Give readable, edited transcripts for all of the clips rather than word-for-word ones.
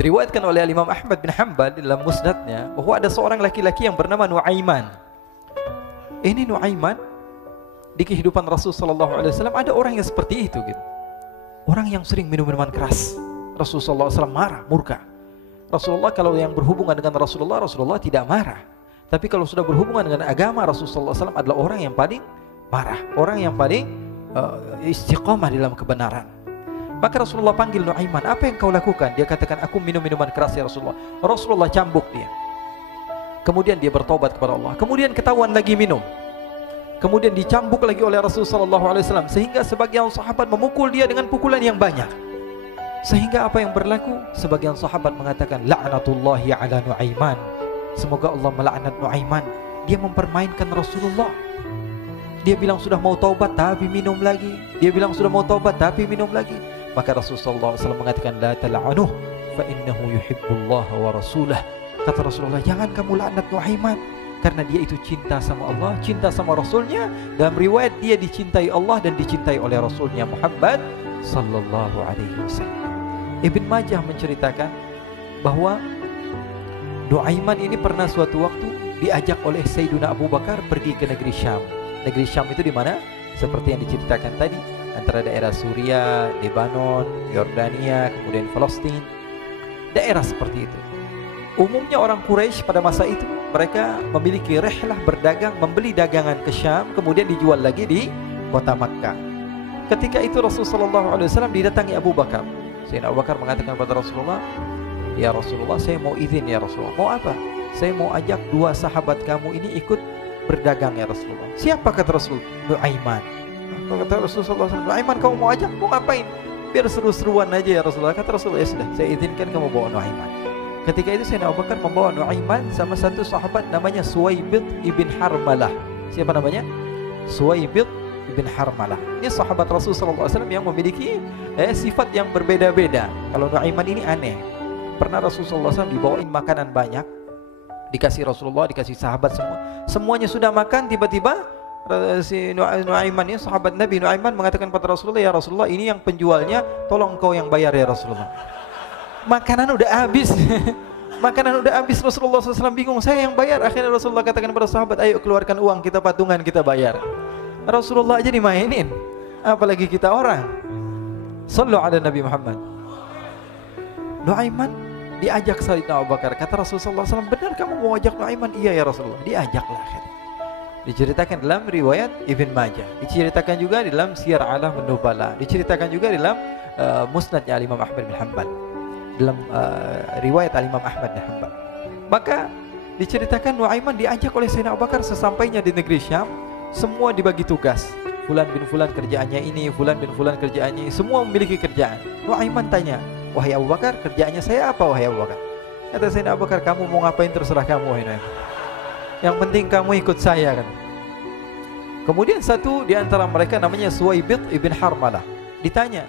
Diriwayatkan oleh Imam Ahmad bin Hanbal dalam musnadnya bahwa ada seorang laki-laki yang bernama Nuaiman. Ini Nuaiman di kehidupan Rasul sallallahu alaihi wasallam ada orang yang seperti itu gitu. Orang yang sering minum minuman keras. Rasul sallallahu alaihi wasallam marah, murka. Rasulullah kalau yang berhubungan dengan Rasulullah tidak marah. Tapi kalau sudah berhubungan dengan agama, Rasul sallallahu alaihi wasallam adalah orang yang paling marah, orang yang paling istiqamah dalam kebenaran. Maka Rasulullah panggil Nuaiman, apa yang kau lakukan? Dia katakan, aku minum minuman keras ya Rasulullah. Rasulullah cambuk dia. Kemudian dia bertobat kepada Allah. Kemudian ketahuan lagi minum. Kemudian dicambuk lagi oleh Rasulullah sallallahu alaihi wasallam, sehingga sebagian sahabat memukul dia dengan pukulan yang banyak. Sehingga apa yang berlaku? Sebagian sahabat mengatakan, la'natullahi ala Nuaiman. Semoga Allah melaknat Nuaiman. Dia mempermainkan Rasulullah. Dia bilang sudah mau taubat tapi minum lagi. Dia bilang sudah mau taubat tapi minum lagi. Maka Rasulullah SAW mengatakan, la tal'anuh fa innahu yuhibbullaha wa rasulah. Kata Rasulullah, jangan kamu laknat Nuaiman, karena dia itu cinta sama Allah, cinta sama Rasulnya. Dalam riwayat dia dicintai Allah dan dicintai oleh Rasulnya Muhammad sallallahu alaihi wasallam. Ibn Majah menceritakan bahwa Nuaiman ini pernah suatu waktu diajak oleh Sayyidina Abu Bakar pergi ke negeri Syam. Negeri Syam itu di mana? Seperti yang diceritakan tadi, antara daerah Suriah, Lebanon, Yordania, kemudian Palestina. Daerah seperti itu. Umumnya orang Quraisy pada masa itu mereka memiliki rihlah berdagang, membeli dagangan ke Syam, kemudian dijual lagi di kota Makkah. Ketika itu Rasulullah SAW didatangi Abu Bakar. Sayyidina Abu Bakar mengatakan kepada Rasulullah, ya Rasulullah, saya mau izin ya Rasulullah. Mau apa? Saya mau ajak dua sahabat kamu ini ikut berdagang ya Rasulullah. Siapa kata Rasul? Nuaiman. Kata Rasulullah SAW, Nuaiman kamu mau ajak? Mau ngapain? Biar seru-seruan aja ya Rasulullah. Kata Rasulullah, ya sudah, saya izinkan kamu bawa Nuaiman. Ketika itu Sayyidina Abu Bakar membawa Nuaiman sama satu sahabat namanya Suwaibid ibn Harmalah. Siapa namanya? Suwaibid ibn Harmalah. Ini sahabat Rasulullah SAW yang memiliki sifat yang berbeda-beda. Kalau Nuaiman ini aneh. Pernah Rasulullah SAW dibawain makanan banyak, dikasih Rasulullah, dikasih sahabat semua. Semuanya sudah makan, tiba-tiba si Nuaiman ini, sahabat Nabi Nuaiman mengatakan kepada Rasulullah, ya Rasulullah, ini yang penjualnya, tolong kau yang bayar ya Rasulullah. Makanan udah habis. Makanan udah habis, Rasulullah SAW bingung, saya yang bayar. Akhirnya Rasulullah katakan kepada sahabat, ayo keluarkan uang, kita patungan, kita bayar. Rasulullah aja dimainin, apalagi kita orang. Sallu ala Nabi Muhammad. Nuaiman diajak Sayyidina Abu Bakar. Kata Rasulullah SAW, benar kamu mau ajak Nuaiman? Iya ya Rasulullah. Diajaklah akhirnya. Diceritakan dalam riwayat Ibn Majah, diceritakan juga dalam Siyar A'lam An-Nubala, diceritakan juga dalam Musnadnya Imam Ahmad bin Hanbal, dalam riwayat Imam Ahmad bin Hanbal. Maka diceritakan Nuaiman diajak oleh Sayyidina Abu Bakar. Sesampainya di negeri Syam, semua dibagi tugas. Fulan bin Fulan kerjaannya ini, Fulan bin Fulan kerjaannya ini, semua memiliki kerjaan. Nuaiman tanya, wahai Abu Bakar, kerjaannya saya apa wahai Abu Bakar? Kata Sayyidina Abu Bakar, kamu mau ngapain terserah kamu wahai Nuaiman. Yang penting kamu ikut saya kan. Kemudian satu di antara mereka namanya Suwaibid ibn Harmalah. Ditanya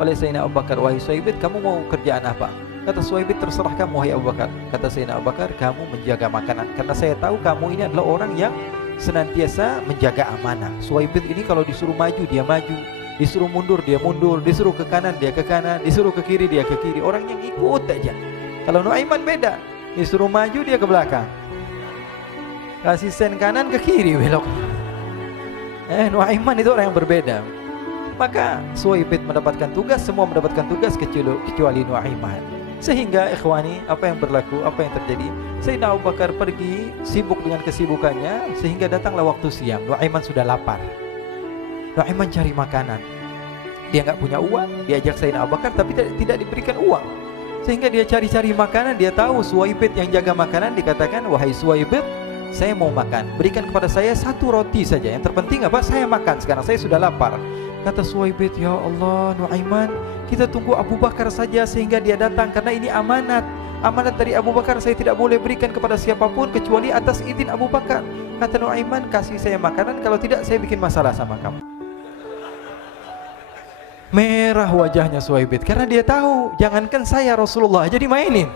oleh Sayyidina Abu Bakar, wahai Suwaibid, kamu mau kerjaan apa? Kata Suwaibid, terserah kamu wahai Abu Bakar. Kata Sayyidina Abu Bakar, kamu menjaga makanan, karena saya tahu kamu ini adalah orang yang senantiasa menjaga amanah. Suwaibid ini kalau disuruh maju dia maju, disuruh mundur dia mundur, disuruh ke kanan dia ke kanan, disuruh ke kiri dia ke kiri. Orang yang ikut aja. Kalau Nuaiman beda, disuruh maju dia ke belakang, kasih sen kanan ke kiri belok. Nuaiman itu orang yang berbeda. Maka Suwaibid mendapatkan tugas, semua mendapatkan tugas kecuali Nuaiman. Sehingga ikhwani, apa yang berlaku, apa yang terjadi? Sayyidina Abu Bakar pergi sibuk dengan kesibukannya, sehingga datanglah waktu siang. Nuaiman sudah lapar. Nuaiman cari makanan. Dia nggak punya uang, diajak Sayyidina Abu Bakar tapi tidak diberikan uang. Sehingga dia cari-cari makanan. Dia tahu Suwaibid yang jaga makanan. Dikatakan, wahai Suwaibid, saya mau makan, berikan kepada saya satu roti saja. Yang terpenting apa? Saya makan sekarang, saya sudah lapar. Kata Suwaibid, ya Allah Nuaiman, kita tunggu Abu Bakar saja sehingga dia datang, karena ini amanat. Amanat dari Abu Bakar, saya tidak boleh berikan kepada siapapun kecuali atas izin Abu Bakar. Kata Nuaiman, kasih saya makanan, kalau tidak saya bikin masalah sama kamu. Merah wajahnya Suwaibid, karena dia tahu, jangankan saya, Rasulullah aja dimainin.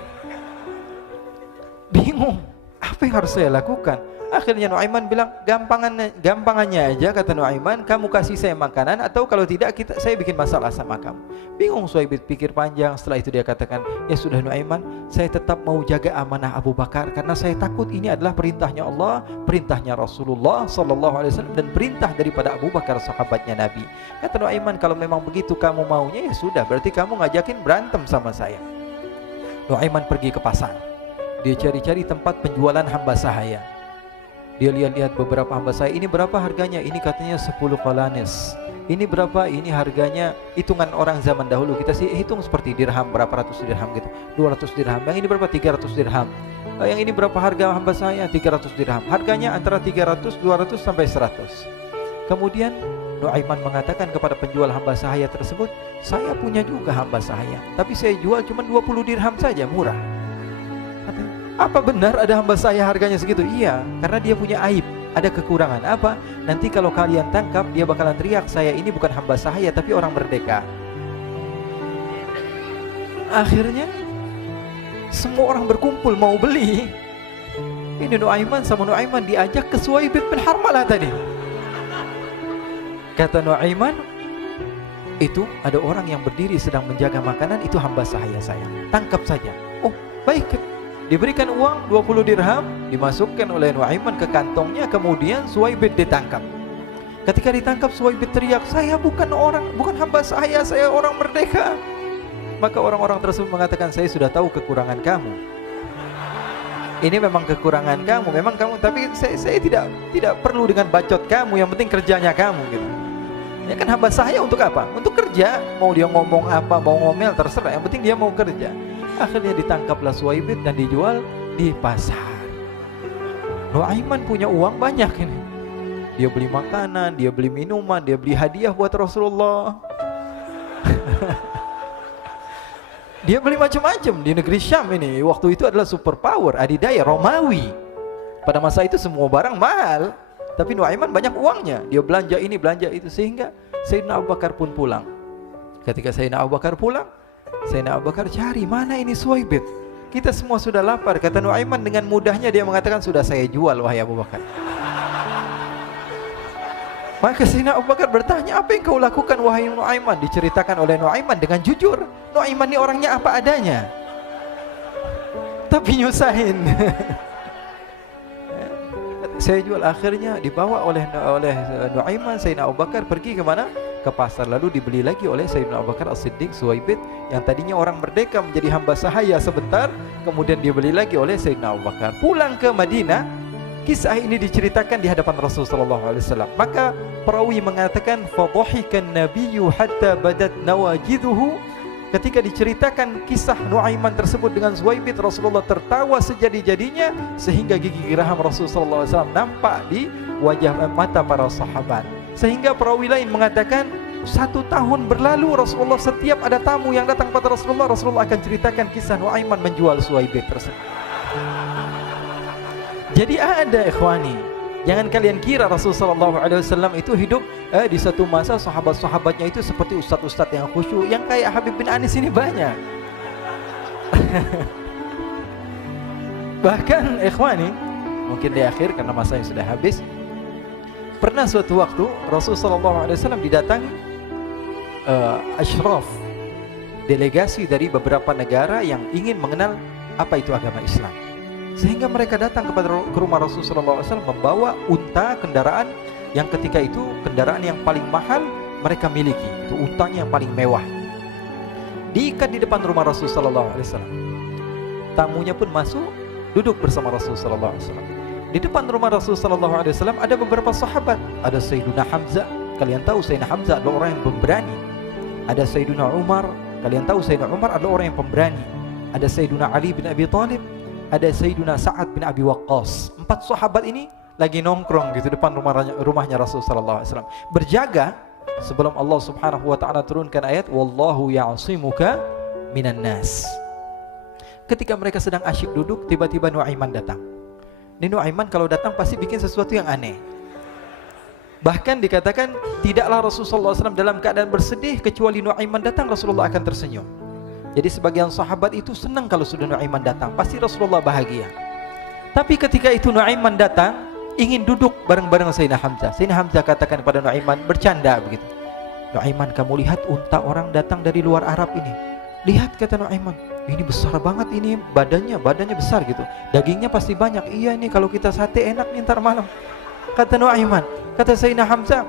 Bingung, apa yang harus saya lakukan? Akhirnya Nuaiman bilang, gampangannya aja, kata Nuaiman, kamu kasih saya makanan, atau kalau tidak saya bikin masalah sama kamu. Bingung Suhaib pikir panjang. Setelah itu dia katakan, ya sudah Nuaiman, saya tetap mau jaga amanah Abu Bakar, karena saya takut ini adalah perintahnya Allah, perintahnya Rasulullah sallallahu alaihi wasallam, dan perintah daripada Abu Bakar, sahabatnya Nabi. Kata Nuaiman, kalau memang begitu kamu maunya, ya sudah, berarti kamu ngajakin berantem sama saya. Nuaiman pergi ke pasar. Dia cari-cari tempat penjualan hamba sahaya. Dia lihat-lihat beberapa hamba sahaya. Ini berapa harganya? Ini katanya 10 qalanis. Ini berapa? Ini harganya, hitungan orang zaman dahulu, kita sih hitung seperti dirham, berapa ratus dirham gitu, 200 dirham. Yang ini berapa? 300 dirham. Yang ini berapa harga hamba sahaya? 300 dirham. Harganya antara 300, 200 sampai 100. Kemudian Nuaiman mengatakan kepada penjual hamba sahaya tersebut, saya punya juga hamba sahaya, tapi saya jual cuma 20 dirham saja, murah. Katanya, apa benar ada hamba saya harganya segitu? Iya, karena dia punya aib, ada kekurangan. Apa? Nanti kalau kalian tangkap, dia bakalan teriak, saya ini bukan hamba sahaya tapi orang merdeka. Akhirnya semua orang berkumpul mau beli. Ini Nuaiman sama Nuaiman diajak ke Suhaib bin Harmalah tadi. Kata Nuaiman, itu ada orang yang berdiri sedang menjaga makanan, itu hamba sahaya saya, tangkap saja. Oh baik. Diberikan uang 20 dirham, dimasukkan oleh Nuaiman ke kantongnya. Kemudian Suhaib ditangkap. Ketika ditangkap, Suhaib teriak, saya bukan hamba saya orang merdeka. Maka orang-orang tersebut mengatakan, saya sudah tahu kekurangan kamu. Ini memang kekurangan kamu, memang kamu, tapi saya tidak perlu dengan bacot kamu, yang penting kerjanya kamu gitu. Ya kan hamba saya untuk apa? Untuk kerja. Mau dia ngomong apa, mau ngomel terserah, yang penting dia mau kerja. Akhirnya ditangkaplah Suhaib dan dijual di pasar. Nuaiman punya uang banyak ini. Dia beli makanan, dia beli minuman, dia beli hadiah buat Rasulullah. Dia beli macam-macam di negeri Syam ini. Waktu itu adalah superpower, adidaya Romawi. Pada masa itu semua barang mahal, tapi Nuaiman banyak uangnya. Dia belanja ini, belanja itu, sehingga Sayyidina Abu Bakar pun pulang. Ketika Sayyidina Abu Bakar pulang, Sayyidina Abu Bakar cari, mana ini Suhaib? Kita semua sudah lapar. Kata Nuaiman dengan mudahnya dia mengatakan, sudah saya jual wahai Abu Bakar. Maka Sayyidina Abu Bakar bertanya, apa yang kau lakukan wahai Nuaiman? Diceritakan oleh Nuaiman dengan jujur. Nuaiman ini orangnya apa adanya, tapi nyusahin. Saya jual. Akhirnya dibawa oleh Nuaiman, Sayyidina Abu Bakar pergi ke mana? Ke pasar. Lalu dibeli lagi oleh Sayyidina Abu Bakar As-Siddiq Suhaib, yang tadinya orang merdeka menjadi hamba sahaya sebentar, kemudian dibeli lagi oleh Sayyidina Abu Bakar. Pulang ke Madinah, kisah ini diceritakan di hadapan Rasulullah SAW. Maka perawi mengatakan, fadhahikan nabiyyu hatta badat nawajiduhu. Ketika diceritakan kisah Nuaiman tersebut dengan Suhaib, Rasulullah tertawa sejadi-jadinya, sehingga gigi geraham Rasulullah SAW nampak di wajah mata para sahabat. Sehingga perawi lain mengatakan, 1 tahun berlalu Rasulullah, setiap ada tamu yang datang pada Rasulullah, Rasulullah akan ceritakan kisah Nuaiman menjual Suhaib tersebut. Jadi ada ikhwani, jangan kalian kira Rasulullah SAW itu hidup di satu masa sahabat-sahabatnya itu seperti ustadz-ustadz yang khusyuk, yang kayak Habib bin Anis ini banyak. Bahkan ikhwani, mungkin di akhir karena masa yang sudah habis, pernah suatu waktu Rasulullah SAW didatangi asyraf, delegasi dari beberapa negara yang ingin mengenal apa itu agama Islam. Sehingga mereka datang ke rumah Rasulullah SAW membawa unta, kendaraan yang ketika itu kendaraan yang paling mahal mereka miliki, itu untanya yang paling mewah. Diikat di depan rumah Rasulullah SAW. Tamunya pun masuk, duduk bersama Rasulullah SAW. Di depan rumah Rasulullah SAW ada beberapa sahabat. Ada Sayyiduna Hamzah, kalian tahu Sayyidina Hamzah adalah orang yang pemberani. Ada Sayyiduna Umar, kalian tahu Sayyidina Umar adalah orang yang pemberani. Ada Sayyiduna Ali bin Abi Thalib, ada Sayyiduna Sa'ad bin Abi Waqqas. 4 sahabat ini lagi nongkrong gitu depan rumahnya Rasulullah SAW, berjaga sebelum Allah Subhanahu wa taala turunkan ayat wallahu ya'simuka minan nas. Ketika mereka sedang asyik duduk, tiba-tiba Nuaiman datang. Ini Nuaiman kalau datang pasti bikin sesuatu yang aneh. Bahkan dikatakan tidaklah Rasulullah SAW dalam keadaan bersedih, kecuali Nuaiman datang Rasulullah akan tersenyum. Jadi sebagian sahabat itu senang kalau sudah Nuaiman datang, pasti Rasulullah bahagia. Tapi ketika itu Nuaiman datang, ingin duduk bareng-bareng Sayyidina Hamzah. Sayyidina Hamzah katakan kepada Nuaiman, bercanda begitu. Nuaiman, kamu lihat unta orang datang dari luar Arab ini. Lihat, kata Nuaiman, ini besar banget ini, badannya besar gitu. Dagingnya pasti banyak. Iya, ini kalau kita sate enak nih ntar malam. Kata Nuaiman. Kata Sayyidina Hamzah,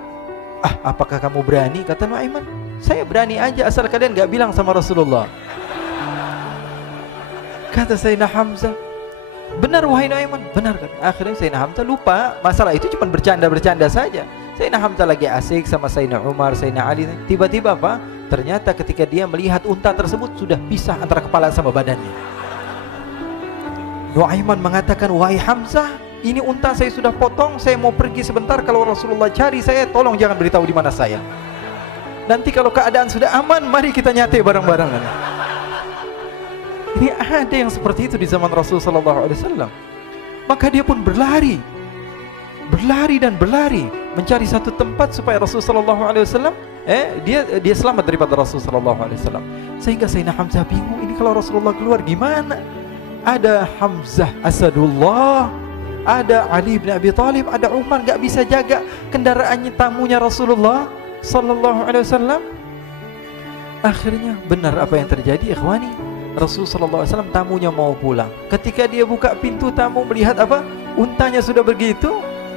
apakah kamu berani? Kata Nuaiman, saya berani aja asal kalian gak bilang sama Rasulullah. Kata Sayyidina Hamzah, benar wahai Nuaiman, benar kan? Akhirnya Sayyidina Hamzah lupa masalah itu, cuma bercanda-bercanda saja. Sayyidina Hamzah lagi asik sama Sayyidina Umar, Sayyidina Ali. Tiba-tiba apa? Ternyata ketika dia melihat unta tersebut sudah pisah antara kepala sama badannya. Nuaiman mengatakan, wahai Hamzah, ini unta saya sudah potong, saya mau pergi sebentar. Kalau Rasulullah cari saya, tolong jangan beritahu di mana saya. Nanti kalau keadaan sudah aman, mari kita nyate bareng-bareng. Ini ada yang seperti itu di zaman Rasulullah SAW. Maka dia pun berlari dan berlari mencari satu tempat supaya Rasulullah SAW dia selamat daripada Rasulullah SAW. Sehingga Sayyidina Hamzah bingung, ini kalau Rasulullah keluar gimana? Ada Hamzah Asadullah, ada Ali bin Abi Thalib, ada Umar, gak bisa jaga kendaraannya, tamunya Rasulullah SAW. Akhirnya benar apa yang terjadi, ikhwani. Rasulullah SAW tamunya mau pulang. Ketika dia buka pintu tamu melihat apa? Untanya sudah begitu.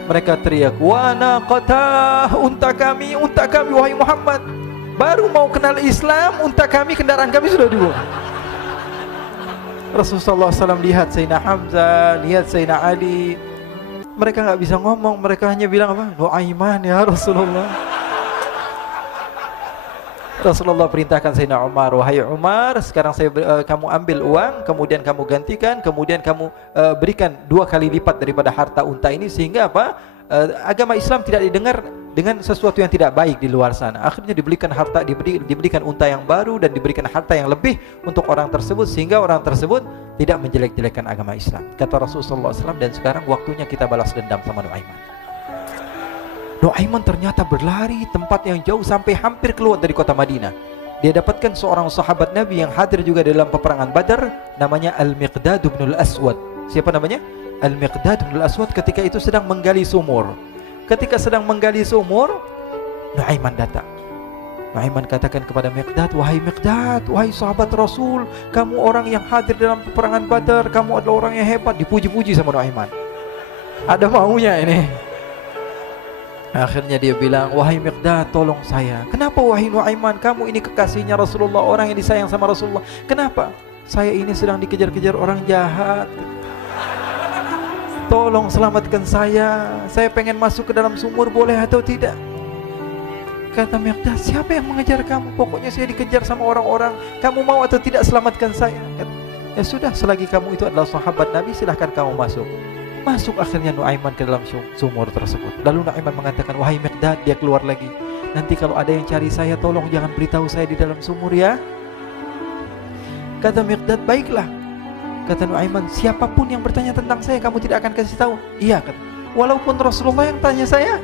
Mereka teriak, wa naqatah, unta kami wahai Muhammad. Baru mau kenal Islam, unta kami, kendaraan kami sudah dibuang. Rasulullah SAW lihat Sayyidina Hamzah, lihat Sayyidina Ali. Mereka gak bisa ngomong, mereka hanya bilang apa? Nuaiman ya Rasulullah. Rasulullah perintahkan Sayyidina Umar, wahai Umar, sekarang kamu ambil uang, kemudian kamu gantikan, kemudian kamu berikan 2 kali lipat daripada harta unta ini, sehingga apa? Agama Islam tidak didengar dengan sesuatu yang tidak baik di luar sana. Akhirnya diberikan harta, diberikan unta yang baru dan diberikan harta yang lebih untuk orang tersebut, sehingga orang tersebut tidak menjelek-jelekan agama Islam. Kata Rasulullah SAW, dan sekarang waktunya kita balas dendam sama Nuaiman. Nuaiman ternyata berlari tempat yang jauh sampai hampir keluar dari kota Madinah. Dia dapatkan seorang sahabat Nabi yang hadir juga dalam peperangan Badar, namanya Al-Miqdad bin Al-Aswad. Siapa namanya? Al-Miqdad bin Al-Aswad ketika itu sedang menggali sumur. Ketika sedang menggali sumur, Nuaiman datang. Nuaiman katakan kepada Miqdad, wahai Miqdad, wahai sahabat Rasul, kamu orang yang hadir dalam peperangan Badar, kamu adalah orang yang hebat. Dipuji-puji sama Nuaiman. Ada maunya ini. Akhirnya dia bilang, wahai Miqdad, tolong saya. Kenapa wahai Nuaiman, kamu ini kekasihnya Rasulullah, orang yang disayang sama Rasulullah. Kenapa? Saya ini sedang dikejar-kejar orang jahat. Tolong selamatkan saya. Saya pengen masuk ke dalam sumur, boleh atau tidak? Kata Miqdad, siapa yang mengejar kamu? Pokoknya saya dikejar sama orang-orang. Kamu mau atau tidak selamatkan saya? Kata, ya sudah, selagi kamu itu adalah sahabat Nabi, silahkan kamu masuk. Masuk akhirnya Nuaiman ke dalam sumur tersebut. Lalu Nuaiman mengatakan, wahai Miqdad, dia keluar lagi. Nanti kalau ada yang cari saya, tolong jangan beritahu saya di dalam sumur ya. Kata Miqdad, baiklah. Kata Nuaiman, siapapun yang bertanya tentang saya, kamu tidak akan kasih tahu? Iya, kata. Walaupun Rasulullah yang tanya saya?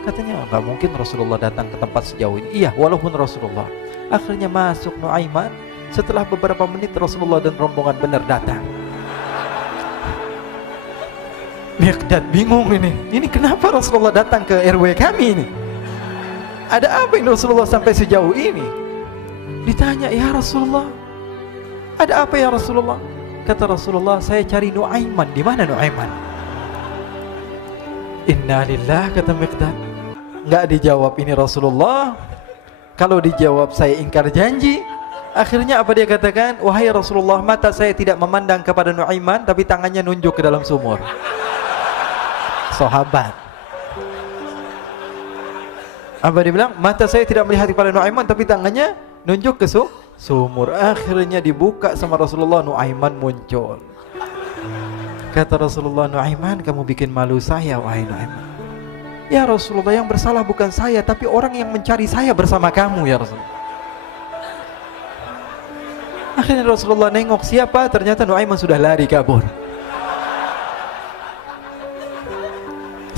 Katanya, enggak mungkin Rasulullah datang ke tempat sejauh ini. Iya, walaupun Rasulullah. Akhirnya masuk Nuaiman. Setelah beberapa menit Rasulullah dan rombongan benar datang. Miqdad bingung ini. Ini kenapa Rasulullah datang ke RW kami ini? Ada apa ini Rasulullah sampai sejauh ini? Ditanya, ya Rasulullah, ada apa ya Rasulullah? Kata Rasulullah, saya cari Nuaiman. Di mana Nuaiman? Innalillah, kata Miqdad. Enggak dijawab ini Rasulullah. Kalau dijawab saya ingkar janji. Akhirnya apa dia katakan? Wahai Rasulullah, mata saya tidak memandang kepada Nuaiman, tapi tangannya nunjuk ke dalam sumur. Sahabat. Apa dia bilang? Mata saya tidak melihat kepada Nuaiman, tapi tangannya nunjuk ke sumur. Akhirnya dibuka sama Rasulullah, Nuaiman muncul. Kata Rasulullah, Nuaiman, kamu bikin malu saya, wahai Nuaiman. Ya Rasulullah, yang bersalah bukan saya, tapi orang yang mencari saya bersama kamu ya Rasulullah. Akhirnya Rasulullah nengok siapa, ternyata Nuaiman sudah lari kabur.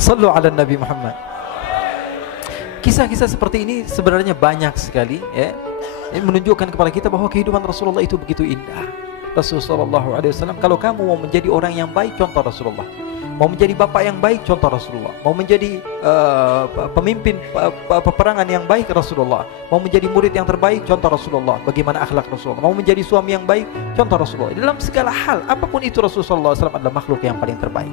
Sallu ala Nabi Muhammad. Kisah-kisah seperti ini sebenarnya banyak sekali ya. Ini menunjukkan kepada kita bahwa kehidupan Rasulullah itu begitu indah. Rasulullah SAW, kalau kamu mau menjadi orang yang baik, contoh Rasulullah. Mau menjadi bapak yang baik, contoh Rasulullah. Mau menjadi pemimpin peperangan yang baik, Rasulullah. Mau menjadi murid yang terbaik, contoh Rasulullah. Bagaimana akhlak Rasulullah. Mau menjadi suami yang baik, contoh Rasulullah. Dalam segala hal, apapun itu, Rasulullah SAW adalah makhluk yang paling terbaik.